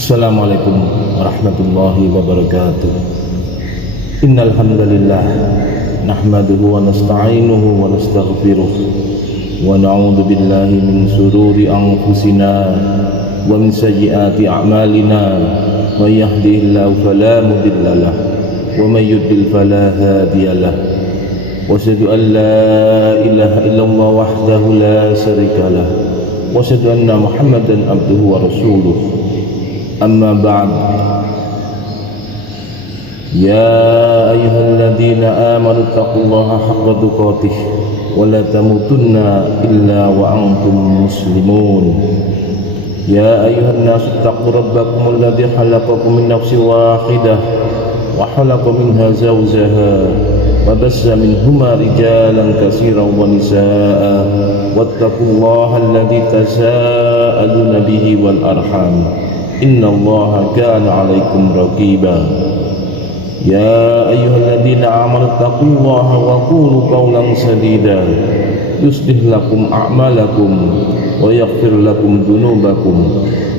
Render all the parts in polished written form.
Assalamualaikum warahmatullahi wabarakatuh. Innal hamdalillah nahmaduhu wa nasta'inuhu wa nastaghfiruh wa na'udzu billahi min shururi anfusina wa min sayyiati a'malina. May yahdihillahu fala mudilla lahu wa may yudlil fala hadiya lahu. Wa asyhadu an la ilaha illallah wahdahu la syarika lahu wa asyhadu anna Muhammadan abduhu wa rasuluh. أما بعد يا أيها الذين آمنوا اتقوا الله حق تقاته ولا تموتن إلا وأنتم مسلمون يا أيها الناس اتقوا ربكم الذي خلقكم من نفس واحدة وخلق منها زوجها وبث منهما رجالا كثيرا ونساء واتقوا الله الذي تساءلون به والأرحام إن الله كان عليكم رقيبا يا أيها الذين آمنوا اتقوا الله وقولوا قولا سديدا يصلح لكم أعمالكم ويغفر لكم ذنوبكم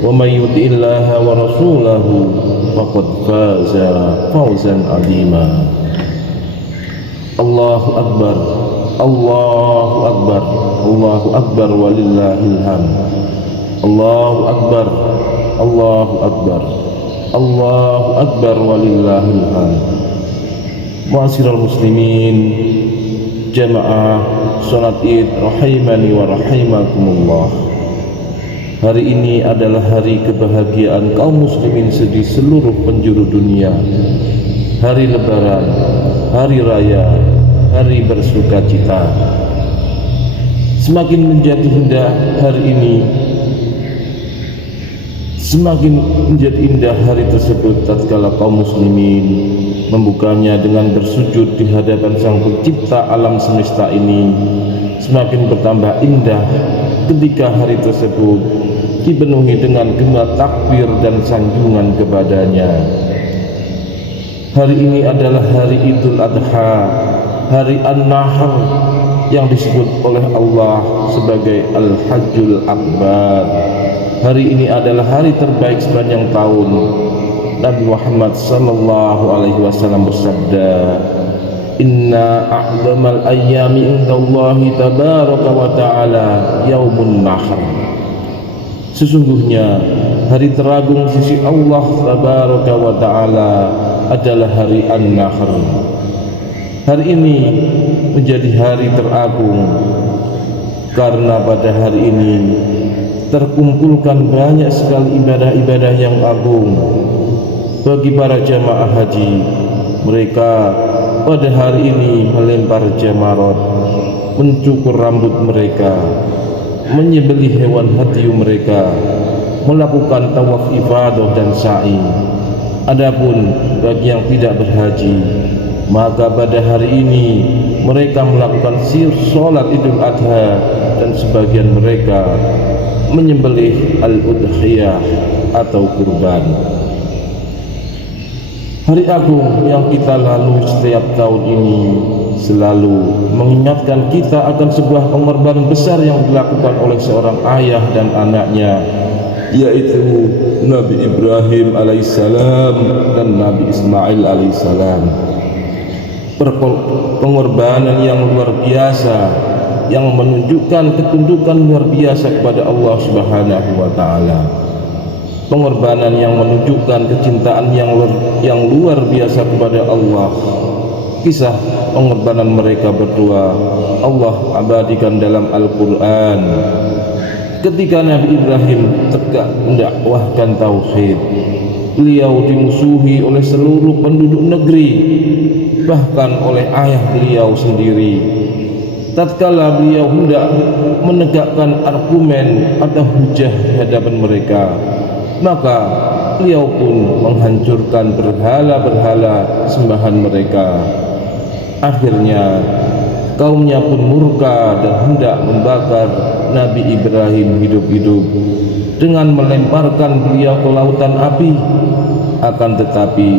ومن يطع الله ورسوله فقد فاز فوزا عظيما. الله أكبر الله أكبر الله أكبر ولله الحمد. الله أكبر Allahu Akbar Allahu Akbar walillahil hamd. Ma'asyiral muslimin, jamaah salat Id rahimani wa rahimakumullah. Hari ini adalah hari kebahagiaan kaum muslimin di seluruh penjuru dunia. Hari lebaran, hari raya, hari bersukacita. Semakin menjadi indah hari ini, semakin menjadi indah hari tersebut tatkala kaum muslimin membukanya dengan bersujud di hadapan Sang Pencipta alam semesta ini. Semakin bertambah indah ketika hari tersebut dipenuhi dengan gema takbir dan sanjungan kepadanya. Hari ini adalah hari Idul Adha, hari An-Nahr yang disebut oleh Allah sebagai Al-Hajjul Akbar. Hari ini adalah hari terbaik sepanjang tahun. Nabi Muhammad sallallahu alaihi wasallam bersabda, "Inna a'zamal ayyami indallahi tabaraka wa ta'ala yaumun nahr." Sesungguhnya hari teragung di sisi Allah tabaraka wa ta'ala adalah hari An-Nahr. Hari ini menjadi hari teragung karena pada hari ini terkumpulkan banyak sekali ibadah-ibadah yang agung bagi para jamaah haji. Mereka pada hari ini melempar jamarat, mencukur rambut mereka, menyembelih hewan hadyu mereka, melakukan tawaf ifadah dan sa'i. Adapun bagi yang tidak berhaji, maka pada hari ini mereka melakukan sholat Idul Adha dan sebagian mereka menyembelih al-udhiyah atau kurban. Hari agung yang kita lalui setiap tahun ini selalu mengingatkan kita akan sebuah pengorbanan besar yang dilakukan oleh seorang ayah dan anaknya, yaitu Nabi Ibrahim alaihissalam dan Nabi Ismail alaihissalam. Pengorbanan yang luar biasa yang menunjukkan ketundukan luar biasa kepada Allah Subhanahu wa taala. Pengorbanan yang menunjukkan kecintaan yang luar biasa kepada Allah. Kisah pengorbanan mereka berdua Allah abadikan dalam Al-Qur'an. Ketika Nabi Ibrahim tegak mendakwahkan tauhid, beliau dimusuhi oleh seluruh penduduk negeri, bahkan oleh ayah beliau sendiri. Tatkala beliau hendak menegakkan argumen atau hujah di hadapan mereka, maka beliau pun menghancurkan berhala-berhala sembahan mereka. Akhirnya kaumnya pun murka dan hendak membakar Nabi Ibrahim hidup-hidup dengan melemparkan beliau ke lautan api. Akan tetapi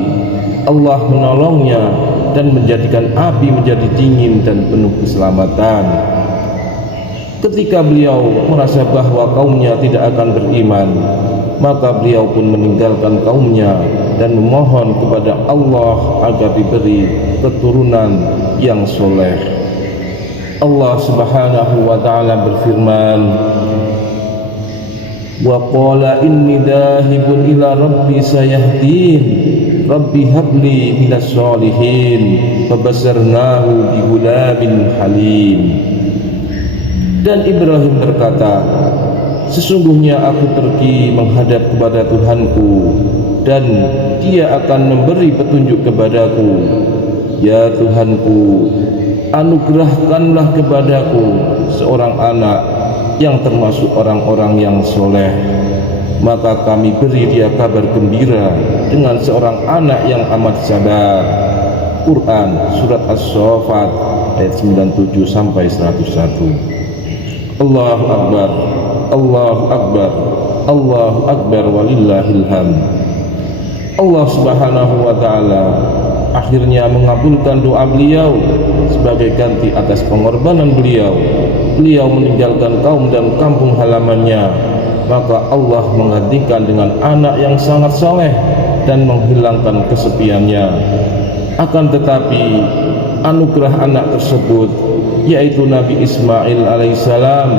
Allah menolongnya dan menjadikan api menjadi dingin dan penuh keselamatan. Ketika beliau merasa bahwa kaumnya tidak akan beriman, maka beliau pun meninggalkan kaumnya dan memohon kepada Allah agar diberi keturunan yang soleh. Allah Subhanahu wa ta'ala berfirman, wa qala inni dhahibun ila rabbi sayahdin rabbi habli minas sholihin fabasarnahu bigulamin halim. Dan Ibrahim berkata, sesungguhnya aku pergi menghadap kepada Tuhanku dan Dia akan memberi petunjuk kepadaku. Ya Tuhanku, anugerahkanlah kepadaku seorang anak yang termasuk orang-orang yang soleh, maka kami beri dia kabar gembira dengan seorang anak yang amat sabar. Quran Surat As-Saffat ayat 97 sampai 101. Allahu Akbar, Allahu Akbar, Allahu Akbar walillahil hamd. Allah Subhanahu wa ta'ala akhirnya mengabulkan doa beliau sebagai ganti atas pengorbanan beliau. Beliau meninggalkan kaum dan kampung halamannya, maka Allah menggantikan dengan anak yang sangat saleh dan menghilangkan kesepiannya. Akan tetapi anugerah anak tersebut, yaitu Nabi Ismail alaihissalam,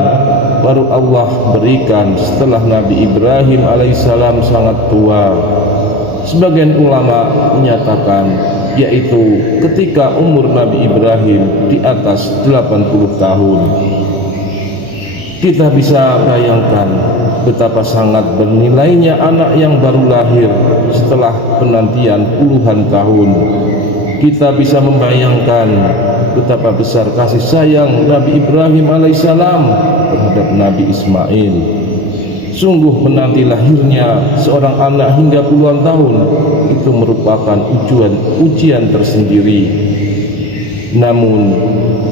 baru Allah berikan setelah Nabi Ibrahim alaihissalam sangat tua. Sebagian ulama menyatakan yaitu ketika umur Nabi Ibrahim di atas 80 tahun. Kita bisa bayangkan betapa sangat bernilainya anak yang baru lahir setelah penantian puluhan tahun. Kita bisa membayangkan betapa besar kasih sayang Nabi Ibrahim alaihissalam terhadap Nabi Ismail. Sungguh menanti lahirnya seorang anak hingga puluhan tahun itu merupakan ujian tersendiri. Namun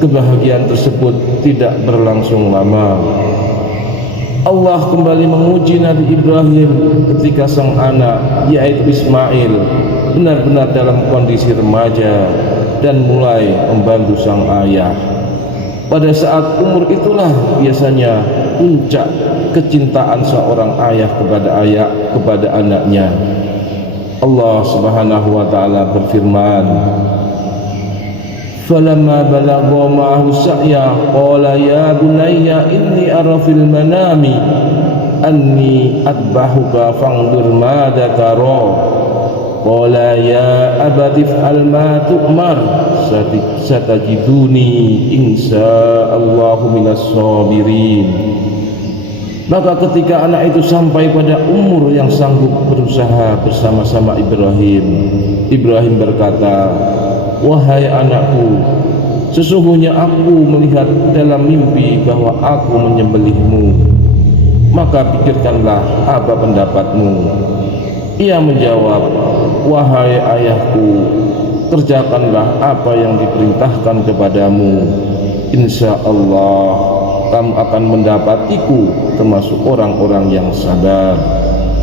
kebahagiaan tersebut tidak berlangsung lama. Allah kembali menguji Nabi Ibrahim ketika sang anak yaitu Ismail benar-benar dalam kondisi remaja dan mulai membantu sang ayah. Pada saat umur itulah biasanya puncak kecintaan seorang ayah kepada anaknya. Allah Subhanahu wa ta'ala berfirman, falamma balagha ma'ahu sa'ya qala ya bunayya inni ara fil manami anni adbahuka fanzur madza tara qala ya abati fa'al ma tu'mar satajiduni insyaallahu minas sabirin. Maka ketika anak itu sampai pada umur yang sanggup berusaha bersama-sama Ibrahim berkata, wahai anakku, sesungguhnya aku melihat dalam mimpi bahwa aku menyembelihmu, maka pikirkanlah apa pendapatmu. Ia menjawab, wahai ayahku, kerjakanlah apa yang diperintahkan kepadamu, insya Allah kamu akan mendapatiku termasuk orang-orang yang sabar.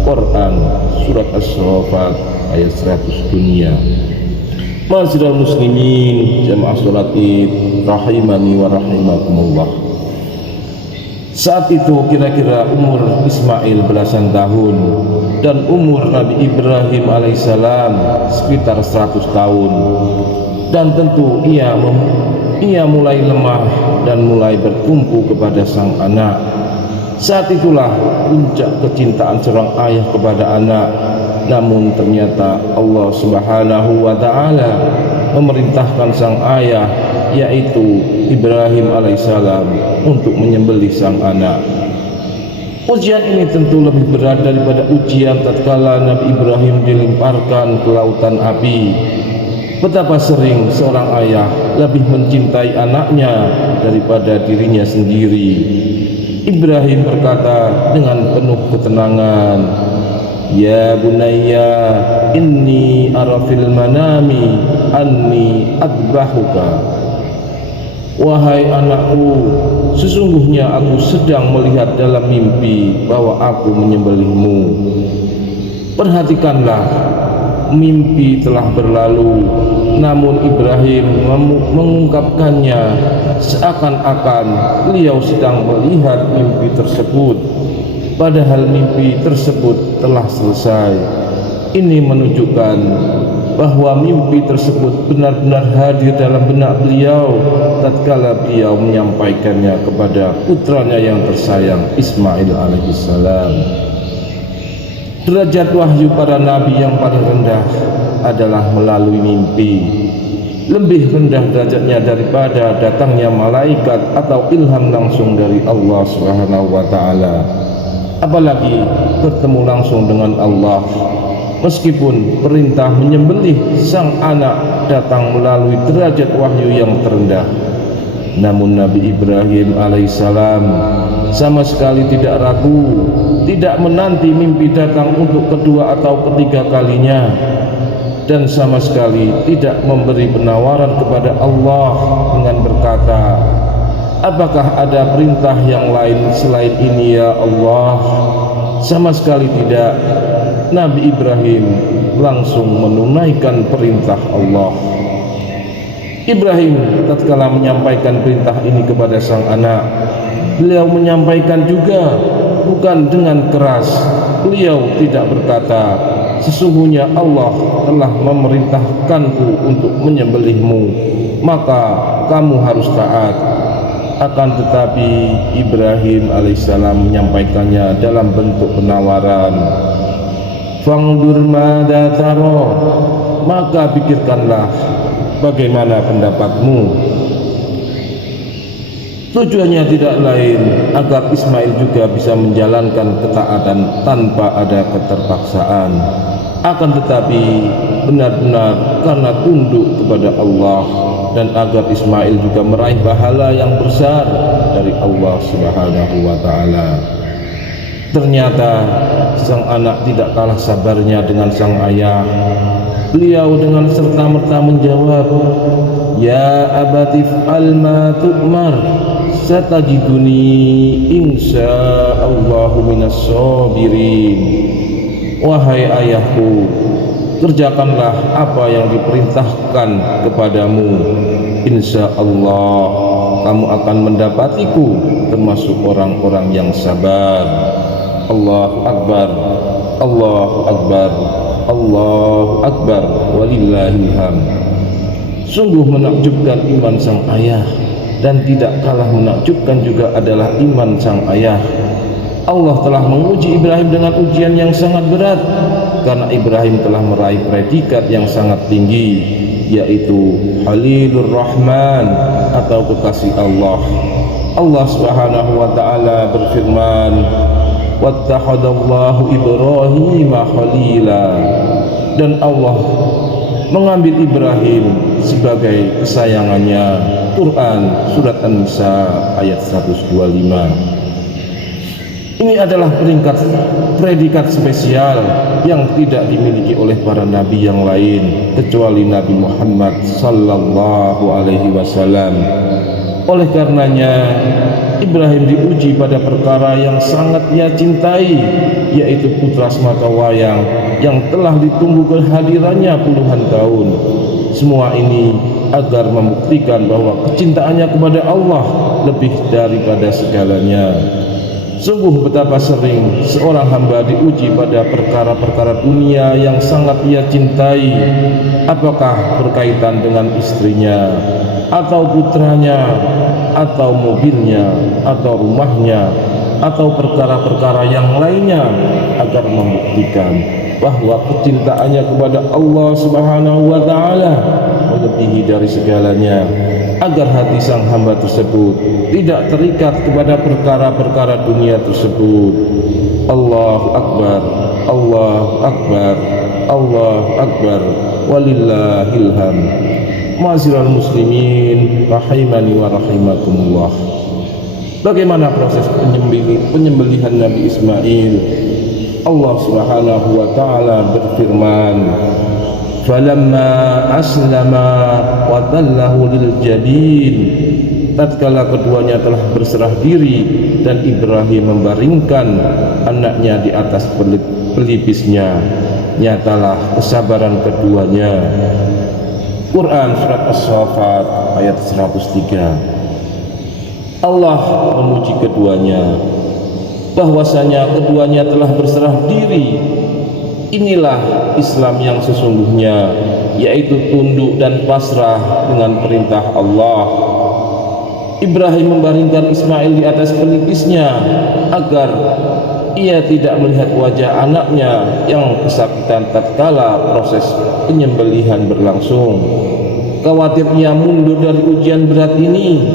Quran Surat As-Saffat ayat 100 dunia. Ma'asyiral muslimin jamaah sholat Id rahimani wa rahimakumullah. Saat itu kira-kira umur Ismail belasan tahun dan umur Nabi Ibrahim alaihissalam sekitar 100 tahun. Dan tentu ia mulai lemah dan mulai bertumpu kepada sang anak. Saat itulah puncak kecintaan seorang ayah kepada anak. Namun ternyata Allah Subhanahu wa ta'ala memerintahkan sang ayah yaitu Ibrahim alaihissalam untuk menyembelih sang anak. Ujian ini tentu lebih berat daripada ujian tatkala Nabi Ibrahim dilemparkan ke lautan api. Betapa sering seorang ayah lebih mencintai anaknya daripada dirinya sendiri. Ibrahim berkata dengan penuh ketenangan, ya bunayya inni ara fil manami anni adbahuka. Wahai anakku, sesungguhnya aku sedang melihat dalam mimpi bahwa aku menyembelihmu. Perhatikanlah, mimpi telah berlalu, namun Ibrahim mengungkapkannya seakan-akan beliau sedang melihat mimpi tersebut, padahal mimpi tersebut telah selesai. Ini menunjukkan bahwa mimpi tersebut benar-benar hadir dalam benak beliau tatkala beliau menyampaikannya kepada putranya yang tersayang Ismail alaihissalam. Derajat wahyu para nabi yang paling rendah adalah melalui mimpi. Lebih rendah derajatnya daripada datangnya malaikat atau ilham langsung dari Allah Subhanahu wa taala. Apalagi bertemu langsung dengan Allah. Meskipun perintah menyembelih sang anak datang melalui derajat wahyu yang terendah, namun Nabi Ibrahim alaihissalam sama sekali tidak ragu, tidak menanti mimpi datang untuk kedua atau ketiga kalinya, dan sama sekali tidak memberi penawaran kepada Allah dengan berkata, apakah ada perintah yang lain selain ini ya Allah? Sama sekali tidak. Nabi Ibrahim langsung menunaikan perintah Allah. Ibrahim tatkala menyampaikan perintah ini kepada sang anak, beliau menyampaikan juga bukan dengan keras. Beliau tidak berkata, sesungguhnya Allah telah memerintahkanku untuk menyembelihmu, maka kamu harus taat. Akan tetapi Ibrahim alaihissalam menyampaikannya dalam bentuk penawaran. Fangdur mada taro, maka pikirkanlah bagaimana pendapatmu. Tujuannya tidak lain agar Ismail juga bisa menjalankan ketaatan tanpa ada keterpaksaan, akan tetapi benar-benar karena tunduk kepada Allah, dan agar Ismail juga meraih pahala yang besar dari Allah Subhanahu wa taala. Ternyata sang anak tidak kalah sabarnya dengan sang ayah. Beliau dengan serta-merta menjawab, ya abatif alma tu'mar, satajiduni insyaallahu minas sabirin. Wahai ayahku, kerjakanlah apa yang diperintahkan kepadamu, insya Allah kamu akan mendapatiku termasuk orang-orang yang sabar. Allahu Akbar, Allahu Akbar, Allahu Akbar, walillahil hamd. Sungguh menakjubkan iman sang ayah, dan tidak kalah menakjubkan juga adalah iman sang ayah. Allah telah menguji Ibrahim dengan ujian yang sangat berat, karena Ibrahim telah meraih predikat yang sangat tinggi, yaitu Halilur Rahman atau kekasih Allah. Allah Subhanahu wa taala berfirman, wattakhadallahu Ibrahim khalila, dan Allah mengambil Ibrahim sebagai kesayangannya. Quran surat An-Nisa ayat 125. Ini adalah predikat spesial yang tidak dimiliki oleh para nabi yang lain kecuali Nabi Muhammad sallallahu alaihi wasallam. Oleh karenanya Ibrahim diuji pada perkara yang sangat ia cintai, yaitu putra sematawayang yang telah ditunggu kehadirannya puluhan tahun. Semua ini agar membuktikan bahwa kecintaannya kepada Allah lebih daripada segalanya. Sungguh betapa sering seorang hamba diuji pada perkara-perkara dunia yang sangat ia cintai, apakah berkaitan dengan istrinya, atau putranya, atau mobilnya, atau rumahnya, atau perkara-perkara yang lainnya, agar membuktikan bahwa kecintaannya kepada Allah Subhanahu wa taala melebihi dari segalanya, agar hati sang hamba tersebut tidak terikat kepada perkara-perkara dunia tersebut. Allahu Akbar, Allahu Akbar, Allahu Akbar, walillahil hamd. Ma'asyiral muslimin rahimani wa rahimakumullah. Bagaimana proses penyembelihan Nabi Ismail? Allah Subhanahu wa taala berfirman, falamma aslama wa tallahu lil jabin, tatkala keduanya telah berserah diri dan Ibrahim membaringkan anaknya di atas pelipisnya, nyatalah kesabaran keduanya. Quran surat As-Saffat ayat 103. Allah memuji keduanya. bahwasanya keduanya telah berserah diri. Inilah Islam yang sesungguhnya, yaitu tunduk dan pasrah dengan perintah Allah. Ibrahim membaringkan Ismail di atas pelipisnya agar ia tidak melihat wajah anaknya yang kesakitan tatkala proses penyembelihan berlangsung. Khawatir ia mundur dari ujian berat ini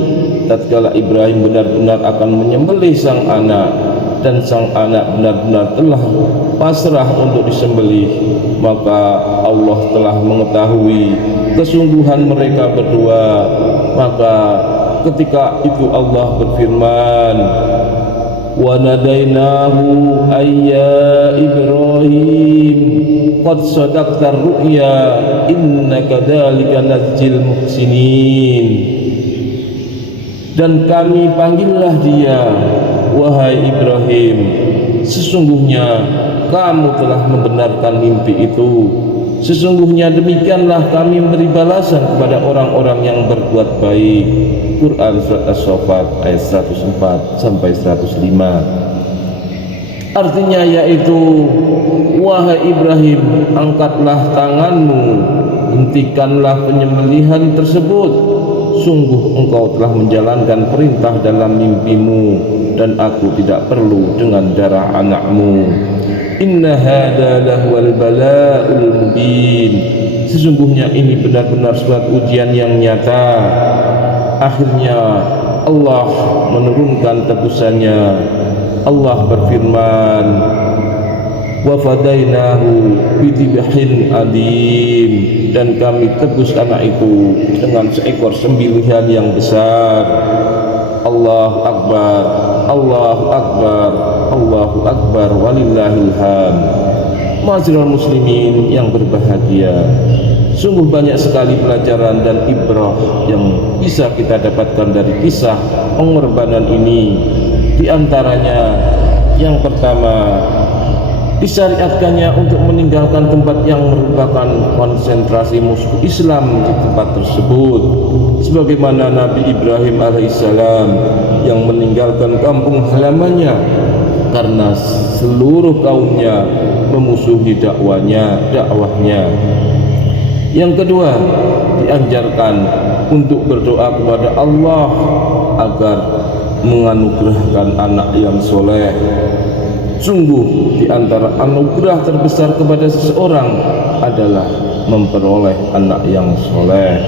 tatkala Ibrahim benar-benar akan menyembelih sang anak, dan sang anak benar-benar telah pasrah untuk disembelih. Maka Allah telah mengetahui kesungguhan mereka berdua. Maka ketika itu Allah berfirman, wa nadainahu ayya Ibrahim qad sadaqta ru'ya inna kadzalika nadzil muhsinin. Dan kami panggillah dia, wahai Ibrahim, sesungguhnya kamu telah membenarkan mimpi itu. Sesungguhnya demikianlah kami memberi balasan kepada orang-orang yang berbuat baik. Quran Surat As-Saffat ayat 104 sampai 105. Artinya yaitu, wahai Ibrahim, angkatlah tanganmu, hentikanlah penyembelihan tersebut. Sungguh engkau telah menjalankan perintah dalam mimpimu, dan aku tidak perlu dengan darah anakmu. Inna hadza lahwal bala'ul mubin. Sesungguhnya ini benar-benar suatu ujian yang nyata. Akhirnya Allah menurunkan tebusannya. Allah berfirman, wa fadainahu bidibhin adim. Dan kami tebus anak itu dengan seekor sembelihan yang besar. Allahu Akbar, Allahu Akbar, Allahu Akbar, walillahil hamd. Ma'asyiral muslimin yang berbahagia, sungguh banyak sekali pelajaran dan ibrah yang bisa kita dapatkan dari kisah pengorbanan ini. Di antaranya, yang pertama, disyariatkannya untuk meninggalkan tempat yang merupakan konsentrasi musuh Islam di tempat tersebut, sebagaimana Nabi Ibrahim alaihissalam yang meninggalkan kampung halamannya karena seluruh kaumnya memusuhi dakwahnya. Yang kedua, dianjurkan untuk berdoa kepada Allah agar menganugerahkan anak yang soleh. Sungguh di antara anugerah terbesar kepada seseorang adalah memperoleh anak yang soleh.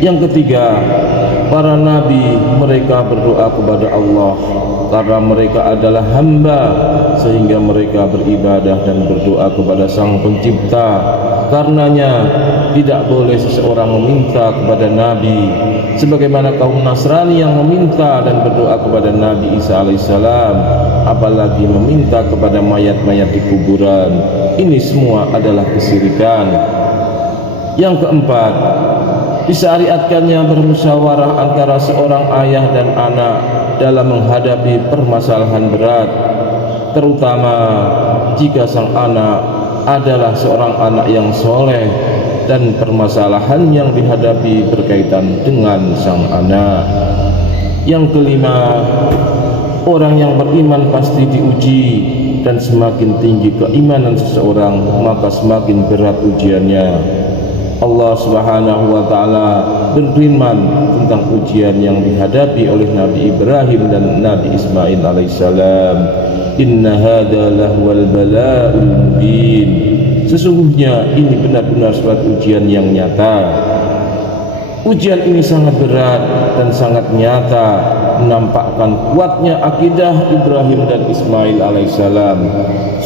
Yang ketiga, para nabi mereka berdoa kepada Allah karena mereka adalah hamba, sehingga mereka beribadah dan berdoa kepada Sang Pencipta. Karenanya tidak boleh seseorang meminta kepada nabi sebagaimana kaum Nasrani yang meminta dan berdoa kepada Nabi Isa alaihissalam, apalagi meminta kepada mayat-mayat di kuburan. Ini semua adalah kesyirikan. Yang keempat, disyariatkannya bermusyawarah antara seorang ayah dan anak dalam menghadapi permasalahan berat, terutama jika sang anak adalah seorang anak yang soleh dan permasalahan yang dihadapi berkaitan dengan sang anak. Yang kelima, orang yang beriman pasti diuji, dan semakin tinggi keimanan seseorang maka semakin berat ujiannya. Allah Subhanahu wa taala berfirman tentang ujian yang dihadapi oleh Nabi Ibrahim dan Nabi Ismail alaihissalam, inna hadza lahwal bala'ul mubin. Sesungguhnya ini benar-benar suatu ujian yang nyata. Ujian ini sangat berat dan sangat nyata, menampakkan kuatnya akidah Ibrahim dan Ismail alaihissalam.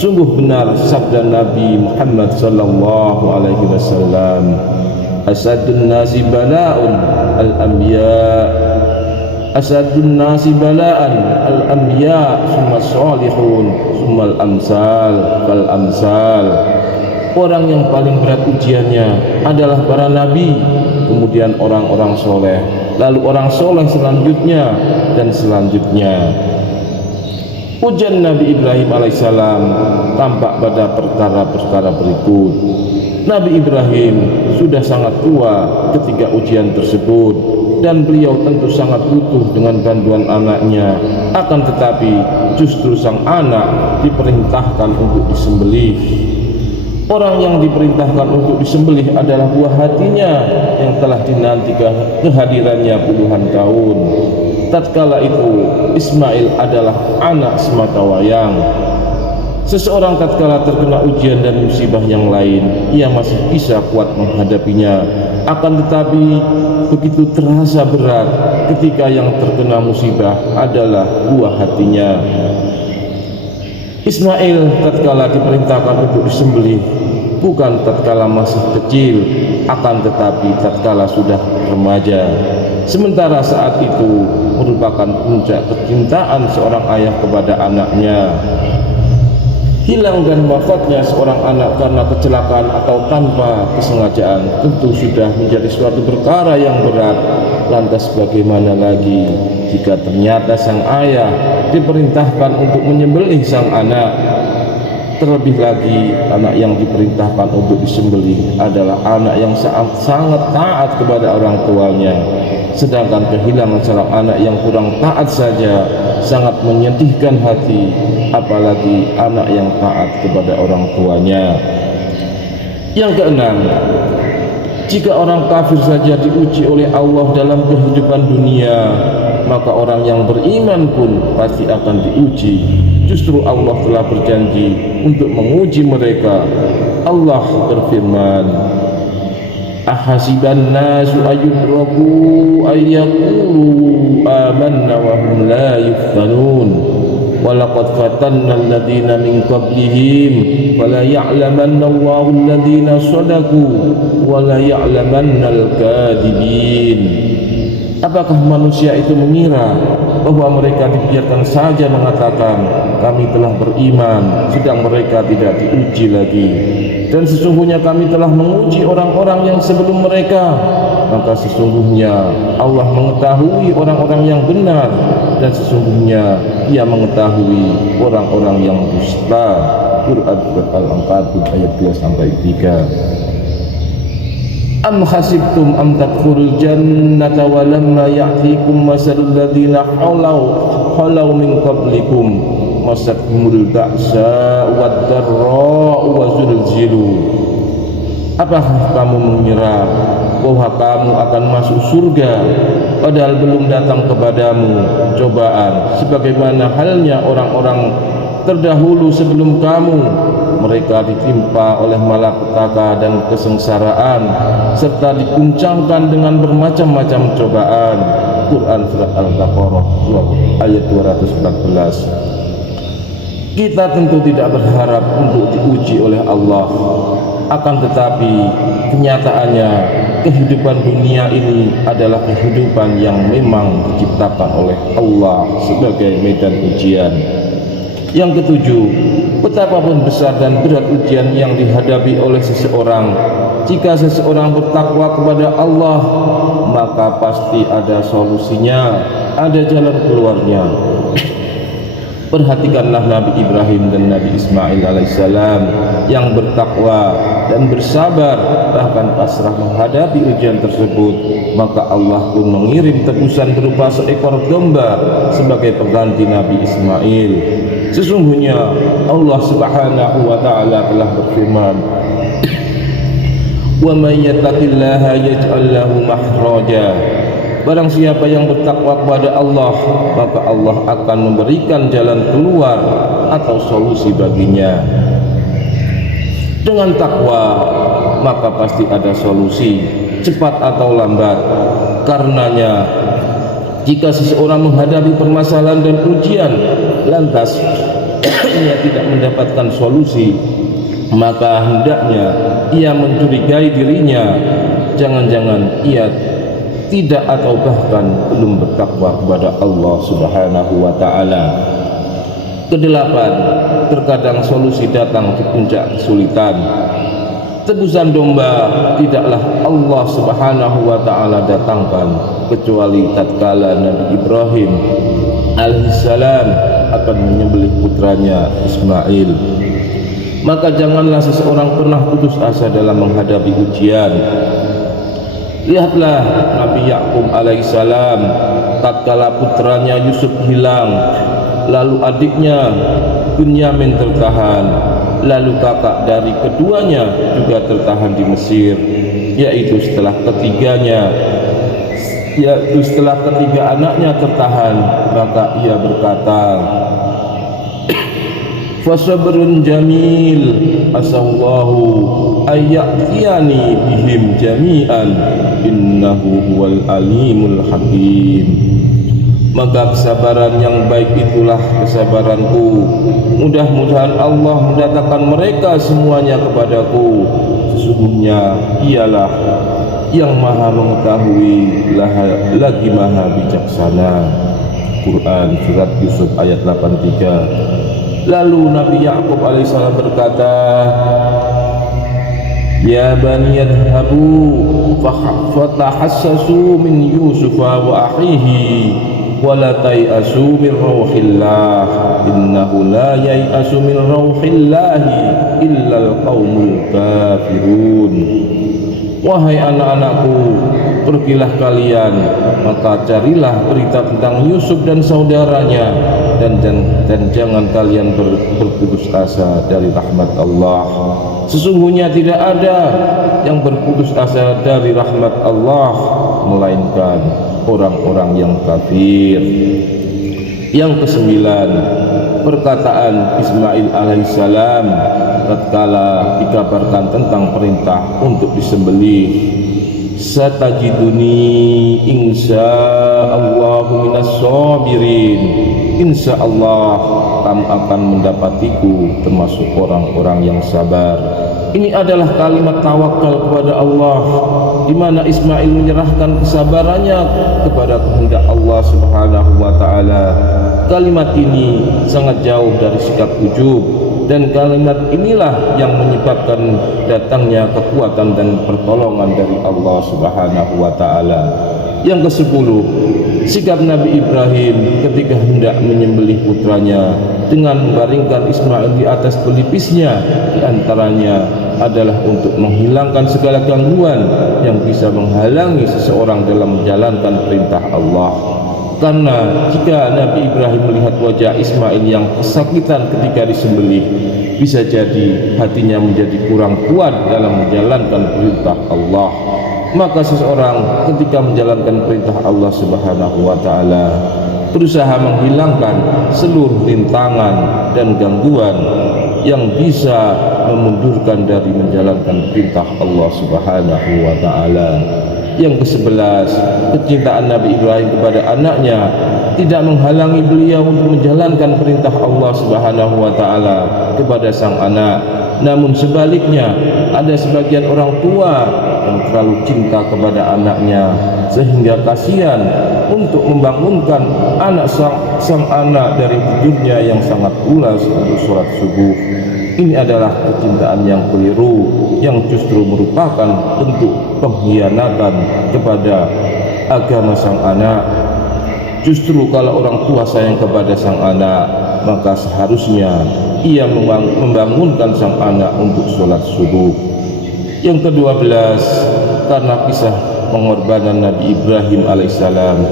Sungguh benar sabda Nabi Muhammad sallallahu alaihi wasallam, asadun nasi bala'un al-anbiya, asadun nasi bala'an al-anbiya, summa salihun, summa al-amsal fal amsal. Orang yang paling berat ujiannya adalah para nabi, kemudian orang-orang soleh, lalu orang soleh selanjutnya dan selanjutnya. Ujian Nabi Ibrahim alaihissalam tampak pada perkara-perkara berikut. Nabi Ibrahim sudah sangat tua ketika ujian tersebut. dan beliau tentu sangat butuh dengan bantuan anaknya. Akan tetapi justru sang anak diperintahkan untuk disembelih. Orang yang diperintahkan untuk disembelih adalah buah hatinya yang telah dinanti kehadirannya puluhan tahun. Tatkala itu Ismail adalah anak semata wayang. Seseorang tatkala terkena ujian dan musibah yang lain, ia masih bisa kuat menghadapinya. Akan tetapi begitu terasa berat ketika yang terkena musibah adalah buah hatinya. Ismail tatkala diperintahkan untuk disembelih bukan tatkala masih kecil, akan tetapi tatkala sudah remaja. Sementara saat itu merupakan puncak kecintaan seorang ayah kepada anaknya. Hilang dan wafatnya seorang anak karena kecelakaan atau tanpa kesengajaan tentu sudah menjadi suatu perkara yang berat. Lantas bagaimana lagi jika ternyata sang ayah diperintahkan untuk menyembelih sang anak? Terlebih lagi anak yang diperintahkan untuk disembelih adalah anak yang sangat taat kepada orang tuanya. Sedangkan kehilangan seorang anak yang kurang taat saja sangat menyedihkan hati, apalagi anak yang taat kepada orang tuanya. Yang keenam, jika orang kafir saja diuji oleh Allah dalam kehidupan dunia, maka orang yang beriman pun pasti akan diuji. Justru Allah telah berjanji untuk menguji mereka. Allah berfirman, ahasiban nasu ayyutraku ayyaqulu amanna wa hum la yuftanun walaqad fatanna alladhina min qablihim fala ya'lamanna Allahu alladhina shadaku wa la ya'lamanna al-kadhibin. Apakah manusia itu mengira bahwa mereka dibiarkan saja mengatakan kami telah beriman, sedang mereka tidak diuji lagi? Dan sesungguhnya kami telah menguji orang-orang yang sebelum mereka, maka sesungguhnya Allah mengetahui orang-orang yang benar, dan sesungguhnya Ia mengetahui orang-orang yang dusta. Quran surat Al-Ankabut ayat 2-3. Am hasibtum am tadkhulul jannata wa lamma ya'tikum masalul ladzina khalaw min qablikum masathumul ba'sa wad dharra wa zulzilu. Apakah kamu mengira bahwa kamu akan masuk surga padahal belum datang kepadamu cobaan sebagaimana halnya orang-orang terdahulu sebelum kamu? Mereka ditimpa oleh malapetaka dan kesengsaraan serta diguncangkan dengan bermacam-macam cobaan. Quran surat Al-Baqarah ayat 214. Kita tentu tidak berharap untuk diuji oleh Allah, akan tetapi kenyataannya kehidupan dunia ini adalah kehidupan yang memang diciptakan oleh Allah sebagai medan ujian. Yang ketujuh, betapapun besar dan berat ujian yang dihadapi oleh seseorang, jika seseorang bertakwa kepada Allah, maka pasti ada solusinya, ada jalan keluarnya. Perhatikanlah Nabi Ibrahim dan Nabi Ismail alaihissalam yang bertakwa dan bersabar, bahkan pasrah menghadapi ujian tersebut. Maka Allah pun mengirim tebusan berupa seekor domba sebagai pengganti Nabi Ismail. Sesungguhnya Allah Subhanahu wa taala telah berfirman, "Wa may yattaqillaha yaj'al lahu makhraja." Barang siapa yang bertakwa kepada Allah, maka Allah akan memberikan jalan keluar atau solusi baginya. Dengan takwa, maka pasti ada solusi, cepat atau lambat. Karenanya, jika seseorang menghadapi permasalahan dan ujian, lantas ia tidak mendapatkan solusi, maka hendaknya ia mencurigai dirinya. Jangan-jangan ia tidak atau bahkan belum bertakwa kepada Allah Subhanahu wa taala. Kedelapan, terkadang solusi datang di puncak kesulitan. Tebusan domba tidaklah Allah Subhanahu wa taala datangkan kecuali tatkala Nabi Ibrahim alaihissalam akan menyembelih putranya Ismail. Maka janganlah seseorang pernah putus asa dalam menghadapi ujian. Lihatlah Nabi Yakub alaihissalam tatkala putranya Yusuf hilang, lalu adiknya Bunyamin tertahan, lalu kakak dari keduanya juga tertahan di Mesir, yaitu setelah ketiga anaknya tertahan, maka ia berkata, fasabrun jamil asallahu ayyatiyani bihim jami'an innahu huwal alimul hakim. Maka kesabaran yang baik itulah kesabaranku, mudah-mudahan Allah mendatangkan mereka semuanya kepadaku, sesungguhnya ialah yang maha mengetahui lagi maha bijaksana. Quran surat Yusuf ayat 83. Lalu Nabi Yakub alaihissalam berkata, ya bani yadhabu fatahassasu min Yusufa wa akhihi wa la tai'asu min rauhillah innahu la yai'asu min rauhillahi illal qaumul kafirun. Wahai anak-anakku, pergilah kalian, maka carilah berita tentang Yusuf dan saudaranya, dan jangan kalian berputus asa dari rahmat Allah. Sesungguhnya tidak ada yang berputus asa dari rahmat Allah melainkan orang-orang yang kafir. Yang kesembilan, perkataan Ismail alaihissalam tatkala dikabarkan tentang perintah untuk disembelih, satajiduni insyaallahu minas sabirin, insyaallah kamu akan mendapatiku termasuk orang-orang yang sabar. Ini adalah kalimat tawakal kepada Allah, di mana Ismail menyerahkan kesabarannya kepada kehendak Allah Subhanahu wa taala. Kalimat ini sangat jauh dari sikap ujub, dan kalimat inilah yang menyebabkan datangnya kekuatan dan pertolongan dari Allah Subhanahu wa taala. Yang ke-10, sikap Nabi Ibrahim ketika hendak menyembelih putranya dengan membaringkan Ismail di atas pelipisnya, di antaranya adalah untuk menghilangkan segala gangguan yang bisa menghalangi seseorang dalam menjalankan perintah Allah. Karena jika Nabi Ibrahim melihat wajah Ismail yang kesakitan ketika disembelih, bisa jadi hatinya menjadi kurang kuat dalam menjalankan perintah Allah. Maka seseorang ketika menjalankan perintah Allah Subhanahu wa taala berusaha menghilangkan seluruh rintangan dan gangguan yang bisa memundurkan dari menjalankan perintah Allah Subhanahu wa taala. Yang ke-11, kecintaan Nabi Ibrahim kepada anaknya tidak menghalangi beliau untuk menjalankan perintah Allah Subhanahu wa taala kepada sang anak. Namun sebaliknya, ada sebagian orang tua yang terlalu cinta kepada anaknya sehingga kasihan untuk membangunkan sang anak dari tidurnya yang sangat pulas untuk sholat subuh. Ini adalah kecintaan yang keliru, yang justru merupakan bentuk pengkhianatan kepada agama sang anak. Justru kalau orang tua sayang kepada sang anak, maka seharusnya ia membangunkan sang anak untuk sholat subuh. Yang ke-12, karena kisah pengorbanan Nabi Ibrahim alaihissalam,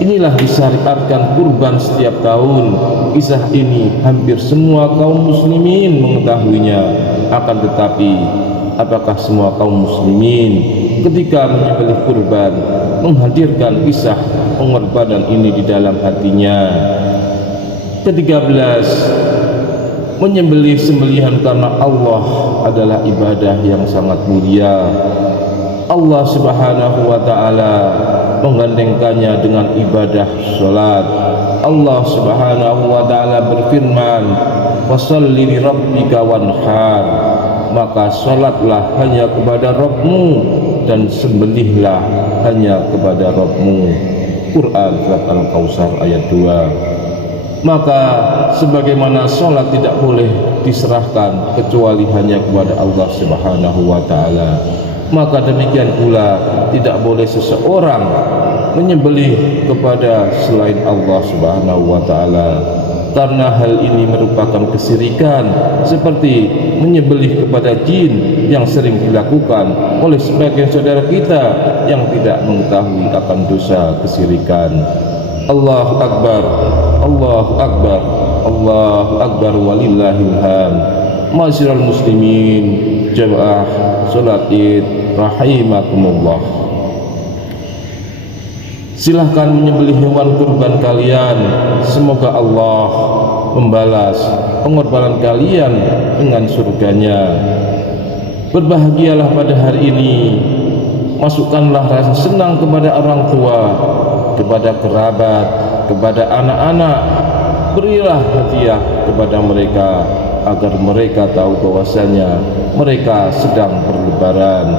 inilah disyariatkan kurban setiap tahun. Kisah ini hampir semua kaum muslimin mengetahuinya. Akan tetapi, apakah semua kaum muslimin ketika menyembelih kurban menghadirkan kisah pengorbanan ini di dalam hatinya? Ke-13, menyembelih sembelihan karena Allah adalah ibadah yang sangat mulia. Allah Subhanahu wa taala menggandengkannya dengan ibadah salat. Allah Subhanahu wa taala berfirman, "Fasholli li rabbika wanhar." Maka salatlah hanya kepada Rabbmu dan sembelihlah hanya kepada Rabbmu. Quran surat Al-Kautsar ayat 2. Maka sebagaimana salat tidak boleh diserahkan kecuali hanya kepada Allah Subhanahu wa taala, maka demikian pula tidak boleh seseorang menyembelih kepada selain Allah Subhanahu wa taala, karena hal ini merupakan kesyirikan, seperti menyembelih kepada jin yang sering dilakukan oleh sebagian saudara kita yang tidak mengetahui akan dosa kesyirikan. Allahu Akbar, Allahu Akbar, Allahu Akbar walillahil hamd. Ma'asyiral muslimin, jamaah salat Id rahimakumullah. Silahkan menyembelih hewan kurban kalian. Semoga Allah membalas pengorbanan kalian dengan surganya. Berbahagialah pada hari ini. Masukkanlah rasa senang kepada orang tua, kepada kerabat, kepada anak-anak. Berilah hadiah kepada mereka agar mereka tahu bahwasanya mereka sedang berlebaran.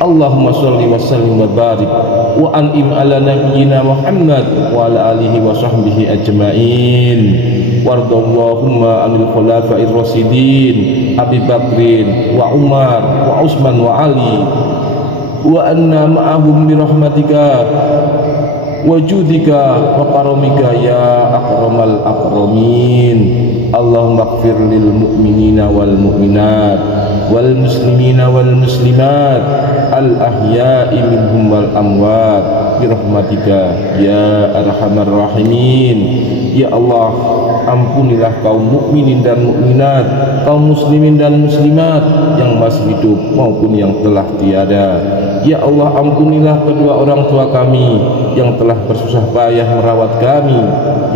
Allahumma sholli wa sallim wa barik wa an'im ala nabiyyina Muhammad wa ala alihi wa sahbihi ajma'in. Wardallahumma anil khulafa'ir rasyidin Abi Bakrin wa Umar wa Utsman wa Ali wa anna ma'ahum bi rahmatika wa judika wa karamika ya akramal akramin. Allahumma ighfir lil mu'minina wal mu'minat wal muslimina wal muslimat al ahya'i minhum wal amwat bi rahmatika ya arhamar rahimin. Ya Allah, ampunilah kaum mukminin dan mukminat, kaum muslimin dan muslimat yang masih hidup maupun yang telah tiada. Ya Allah, ampunilah kedua orang tua kami yang telah bersusah payah merawat kami.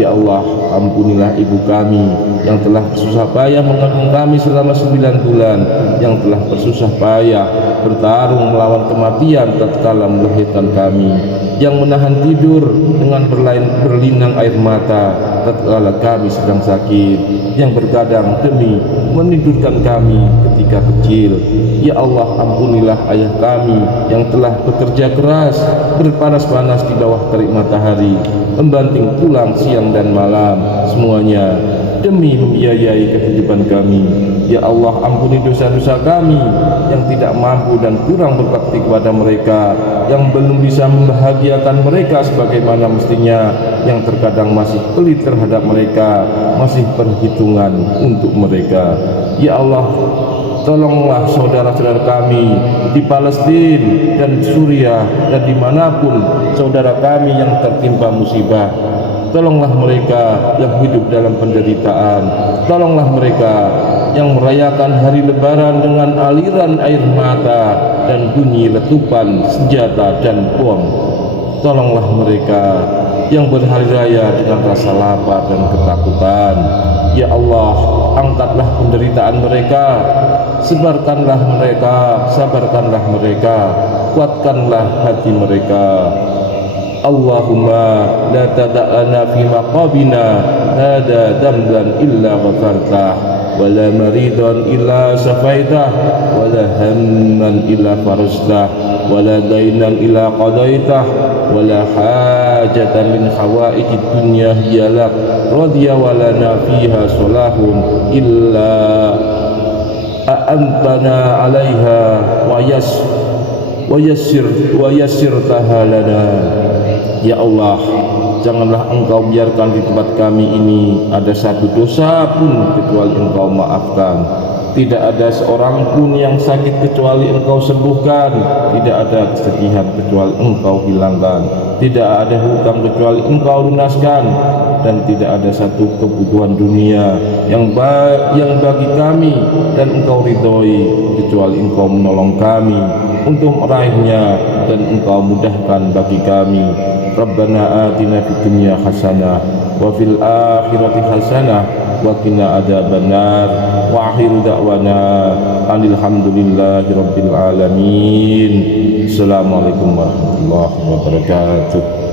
Ya Allah, ampunilah ibu kami yang telah bersusah payah mengandung kami selama 9 bulan, yang telah bersusah payah bertarung melawan kematian tatkala melahirkan kami, yang menahan tidur dengan berlinang air mata tatkala kami sedang sakit, yang bergadang demi menidurkan kami ketika kecil. Ya Allah, ampunilah ayah kami yang telah bekerja keras berpanas-panas di bawah terik matahari, membanting tulang siang dan malam, semuanya demi membiayai kehidupan kami. Ya Allah, ampuni dosa-dosa kami yang tidak mampu dan kurang berbakti kepada mereka, yang belum bisa membahagiakan mereka sebagaimana mestinya, yang terkadang masih pelit terhadap mereka, masih perhitungan untuk mereka. Ya Allah, tolonglah saudara-saudara kami di Palestina dan Suriah dan dimanapun saudara kami yang tertimpa musibah. Tolonglah mereka yang hidup dalam penderitaan. Tolonglah mereka yang merayakan hari lebaran dengan aliran air mata dan bunyi letupan senjata dan bom. Tolonglah mereka yang berhari raya dengan rasa lapar dan ketakutan. Ya Allah, angkatlah penderitaan mereka, sebarkanlah mereka, sabarkanlah mereka, kuatkanlah hati mereka. Allahumma la tada'ana fi maqabina hada damdan illa ghafartah, wa la maridan illa safaitah, wa la hamman illa farajtah, wa la dainan illa qadaitah, wa la hajatan min hawaijid dunya hiyalak radhiya wa lana fiha salahun illa a'antana alaiha wa yassirtaha lana. Ya Allah, janganlah Engkau biarkan di tempat kami ini ada satu dosa pun kecuali Engkau maafkan. Tidak ada seorang pun yang sakit kecuali Engkau sembuhkan. Tidak ada kesedihan kecuali Engkau hilangkan. Tidak ada hutang kecuali Engkau lunaskan. Dan tidak ada satu kebutuhan dunia yang bagi kami dan Engkau ridhoi kecuali Engkau menolong kami untuk meraihnya dan Engkau mudahkan bagi kami. Rabbana atina fid dunya hasanah wa fil akhirati hasanah wa qina adzabannar wa akhiru da'wana alhamdulillahi rabbil alamin. Assalamualaikum warahmatullahi wabarakatuh.